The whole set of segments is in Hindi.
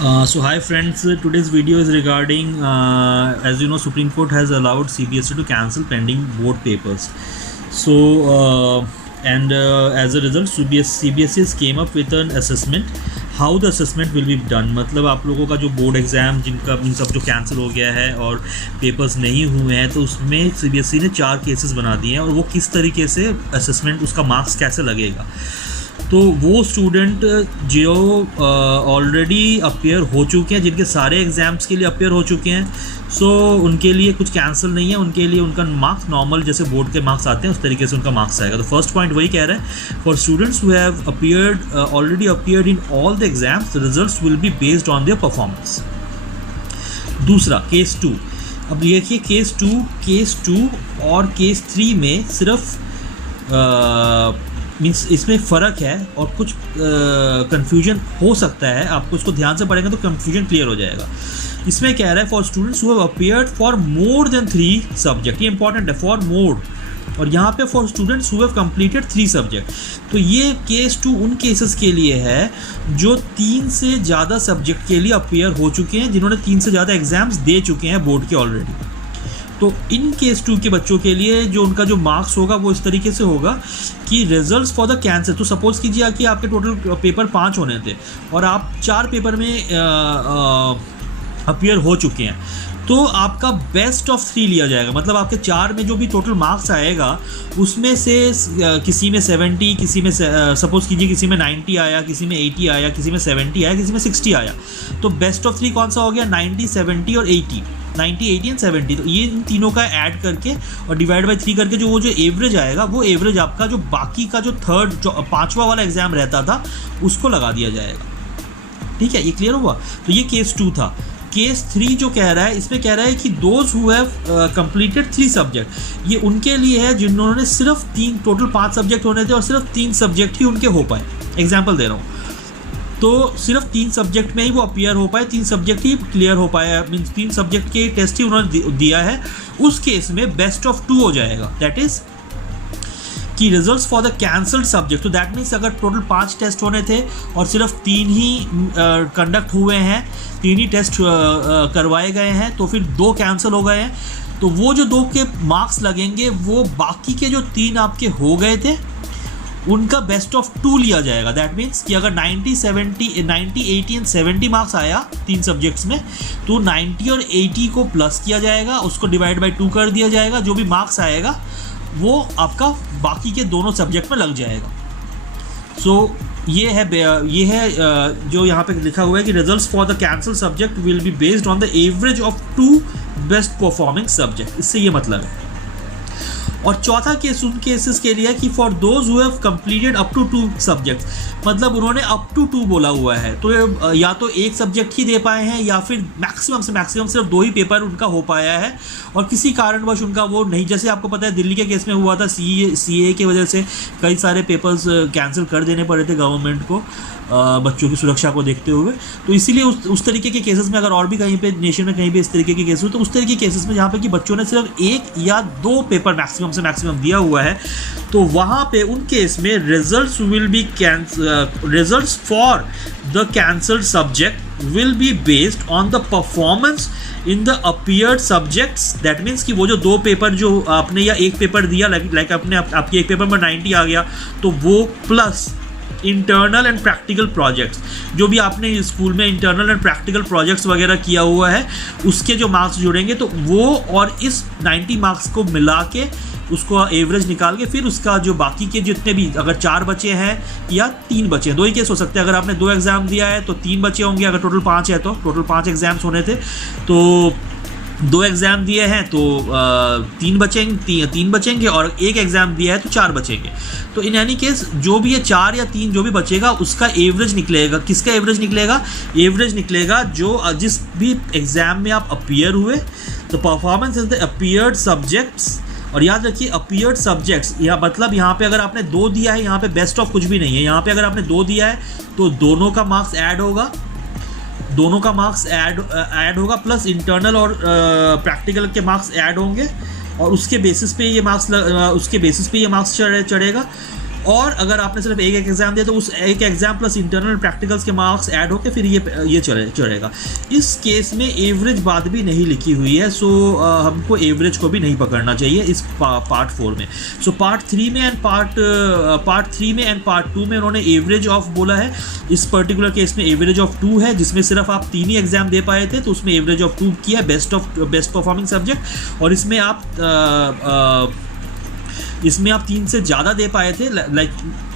So hi friends, today's video is regarding, as you know, Supreme Court has allowed CBSE to cancel pending board papers. So as a result, CBSE came up with an assessment. How the assessment will be done, मतलब आप लोगों का जो बोर्ड एग्ज़ाम जिनका इन सब जो कैंसिल हो गया है और पेपर्स नहीं हुए हैं, तो उसमें CBSE ने 4 केसेस बना दिए हैं और वो किस तरीके से असेसमेंट उसका मार्क्स कैसे लगेगा। तो वो स्टूडेंट जो ऑलरेडी अपेयर हो चुके हैं, जिनके सारे एग्ज़ाम्स के लिए अपेयर हो चुके हैं, सो उनके लिए कुछ कैंसिल नहीं है, उनके लिए उनका मार्क्स नॉर्मल जैसे बोर्ड के मार्क्स आते हैं उस तरीके से उनका मार्क्स आएगा। तो फर्स्ट पॉइंट वही कह रहा है, for students who have appeared already appeared in all the exams, the results will be based on their performance. दूसरा केस 2, अब देखिए केस 2 और केस 3 में सिर्फ मीन्स इसमें फ़र्क है और कुछ कन्फ्यूजन हो सकता है, आपको इसको ध्यान से पढ़ेंगे तो कन्फ्यूजन क्लियर हो जाएगा। इसमें कह रहा है for students who have appeared for more than 3 subject, ये इंपॉर्टेंट है, फॉर मोर, और यहाँ पे for students who have completed 3 subject. तो ये केस 2 उन केसेस के लिए है जो 3 से ज़्यादा सब्जेक्ट के लिए अपियर हो चुके हैं, जिन्होंने 3 से ज़्यादा एग्जाम्स दे चुके हैं बोर्ड के ऑलरेडी। तो इन केस 2 के बच्चों के लिए जो उनका जो मार्क्स होगा वो इस तरीके से होगा कि रिजल्ट्स फॉर द कैंसर, तो सपोज़ कीजिए कि आपके टोटल पेपर 5 होने थे और आप 4 पेपर में अपियर हो चुके हैं, तो आपका बेस्ट ऑफ 3 लिया जाएगा। मतलब आपके 4 में जो भी टोटल मार्क्स आएगा उसमें से किसी में 70, किसी में सपोज़ कीजिए किसी में 90 आया, किसी में 80 आया, किसी में 70 आया, किसी में 60 आया, तो बेस्ट ऑफ 3 कौन सा हो गया? 90, 70 और 80, 90, 80 एंड 70। तो ये इन तीनों का ऐड करके और डिवाइड बाई 3 करके जो एवरेज आएगा, वो एवरेज आपका जो बाकी का जो पाँचवा वाला एग्जाम रहता था उसको लगा दिया जाएगा। ठीक है, ये क्लियर हुआ? तो ये केस 2 था। केस 3 जो कह रहा है, इसमें कह रहा है कि those who have completed 3 subject, ये उनके लिए है जिन्होंने सिर्फ 3, टोटल 5 सब्जेक्ट होने थे और सिर्फ 3 सब्जेक्ट ही उनके हो पाए। एग्जाम्पल दे रहा हूँ, तो सिर्फ 3 सब्जेक्ट में ही वो अपियर हो पाए, 3 सब्जेक्ट ही क्लियर हो पाया, मीन्स 3 सब्जेक्ट के टेस्ट ही उन्होंने दिया है, उस केस में बेस्ट ऑफ 2 हो जाएगा। दैट इज कि results for the cancelled subject, तो दैट मीन्स अगर टोटल 5 टेस्ट होने थे और सिर्फ 3 ही कंडक्ट हुए हैं, 3 ही टेस्ट करवाए गए हैं, तो फिर 2 कैंसिल हो गए हैं, तो वो जो 2 के मार्क्स लगेंगे वो बाकी के जो 3 आपके हो गए थे उनका बेस्ट ऑफ 2 लिया जाएगा। दैट मीन्स कि अगर 90, 80 एंड 70 मार्क्स आया 3 सब्जेक्ट्स में, तो 90 और 80 को प्लस किया जाएगा, उसको डिवाइड बाई 2 कर दिया जाएगा, जो भी मार्क्स आएगा वो आपका बाकी के दोनों सब्जेक्ट में लग जाएगा। सो ये है जो यहाँ पे लिखा हुआ है कि results for the cancel subject will be based on the average of 2 best performing subject, इससे ये मतलब है। और चौथा केस उन केसेस के लिए कि for those who have completed up to 2 subjects, मतलब उन्होंने अप टू 2 बोला हुआ है, तो या तो 1 सब्जेक्ट ही दे पाए हैं या फिर मैक्सिमम से मैक्सिमम सिर्फ 2 ही पेपर उनका हो पाया है और किसी कारणवश उनका वो नहीं, जैसे आपको पता है दिल्ली के केस में हुआ था, CA की वजह से कई सारे पेपर्स कैंसिल कर देने पड़े थे गवर्नमेंट को बच्चों की सुरक्षा को देखते हुए। तो इसीलिए उस तरीके के केसेस में अगर और भी कहीं पे नेशन में कहीं भी इस तरीके के केस हो, तो उस तरीके के केसेस में जहाँ पे कि बच्चों ने सिर्फ 1 या 2 पेपर मैक्सिमम से मैक्सिमम दिया हुआ है, तो वहाँ पे उन केस में results will be results for the cancelled subject will be based on the performance in the appeared subjects. That means कि वो जो 2 पेपर जो आपने या 1 पेपर दिया, लाइक आपके 1 पेपर में 90 आ गया, तो वो plus internal and practical projects, जो भी आपने स्कूल में इंटरनल एंड प्रैक्टिकल प्रोजेक्ट्स वगैरह किया हुआ है, उसके जो मार्क्स जुड़ेंगे, तो वो और इस 90 मार्क्स को मिला के उसको एवरेज निकाल के फिर उसका जो बाकी के जितने भी, अगर 4 बचे हैं या 3 बचे हैं, 2 ही केस हो सकते हैं। अगर आपने 2 एग्ज़ाम दिया है तो 3 बचे होंगे, अगर टोटल 5 है तो टोटल 5 एग्ज़ाम्स होने थे, तो 2 एग्ज़ाम दिए हैं तो 3 बचेंगे और 1 एग्ज़ाम दिया है तो 4 बचेंगे। तो इन एनी केस जो भी है 4 या 3 जो भी बचेगा उसका एवरेज निकलेगा। किसका एवरेज निकलेगा? एवरेज निकलेगा जो जिस भी एग्ज़ाम में आप अपियर हुए, तो performance is the appeared subjects. और याद रखिए अपियर्ड सब्जेक्ट्स, या मतलब यहाँ पे अगर आपने 2 दिया है, यहाँ पे बेस्ट ऑफ कुछ भी नहीं है, यहाँ पे अगर आपने 2 दिया है तो दोनों का मार्क्स ऐड होगा, दोनों का मार्क्स ऐड होगा, प्लस इंटरनल और प्रैक्टिकल के मार्क्स ऐड होंगे और उसके बेसिस पे ये मार्क्स चढ़ेगा। और अगर आपने सिर्फ एक एग्जाम दिया तो उस एक एग्जाम प्लस इंटरनल प्रैक्टिकल्स के मार्क्स ऐड होकर फिर ये चलेगा। इस केस में एवरेज बात भी नहीं लिखी हुई है, सो हमको एवरेज को भी नहीं पकड़ना चाहिए इस पार्ट 4 में। सो पार्ट 3 में एंड पार्ट 2 में उन्होंने एवरेज ऑफ बोला है। इस पर्टिकुलर केस में एवरेज ऑफ 2 है, जिसमें सिर्फ आप 3 ही एग्जाम दे पाए थे, तो उसमें एवरेज ऑफ 2 किया, बेस्ट परफॉर्मिंग सब्जेक्ट। और इसमें आप 3 से ज़्यादा दे पाए थे, लाइक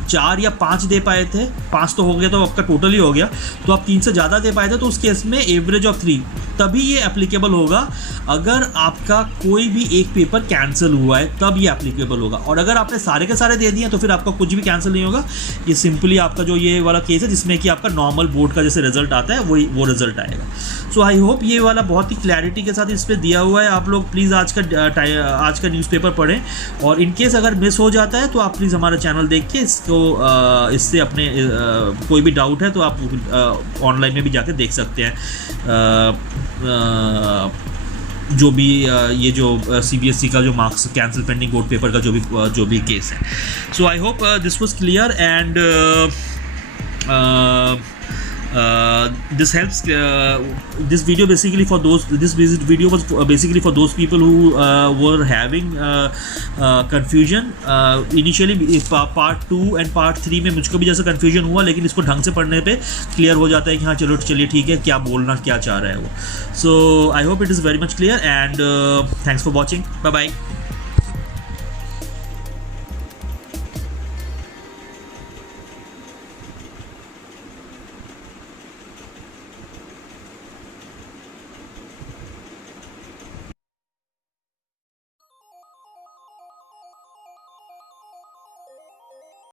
4 या 5 दे पाए थे, 5 तो हो गया तो आपका टोटल ही हो गया, तो आप 3 से ज़्यादा दे पाए थे, तो उस केस में एवरेज ऑफ 3 तभी ये एप्लीकेबल होगा। अगर आपका कोई भी एक पेपर कैंसिल हुआ है तब ये एप्लीकेबल होगा, और अगर आपने सारे के सारे दे दिए तो फिर आपका कुछ भी कैंसिल नहीं होगा। ये सिंपली आपका जो ये वाला केस है जिसमें कि आपका नॉर्मल बोर्ड का जैसे रिजल्ट आता है वो रिजल्ट आएगा। सो आई होप ये वाला बहुत ही क्लैरिटी के साथ इस पर दिया हुआ है। आप लोग प्लीज़ आज का न्यूज़पेपर पढ़ें, और इनकेस अगर मिस हो जाता है तो आप प्लीज़ हमारा चैनल देख के इससे अपने कोई भी डाउट है तो आप ऑनलाइन में भी जाके देख सकते हैं। जो भी ये जो CBSE का जो marks cancel pending board paper का जो भी केस है। So I hope this was clear and this helps. This video was basically for those people who were having confusion initially। Part 2 and part 3 में मुझको भी जैसा confusion हुआ, लेकिन इसको ढंग से पढ़ने पे क्लियर हो जाता है कि हाँ चलिए ठीक है, क्या बोलना क्या चाह रहा है वो। So I hope it is very much clear and thanks for watching, bye bye.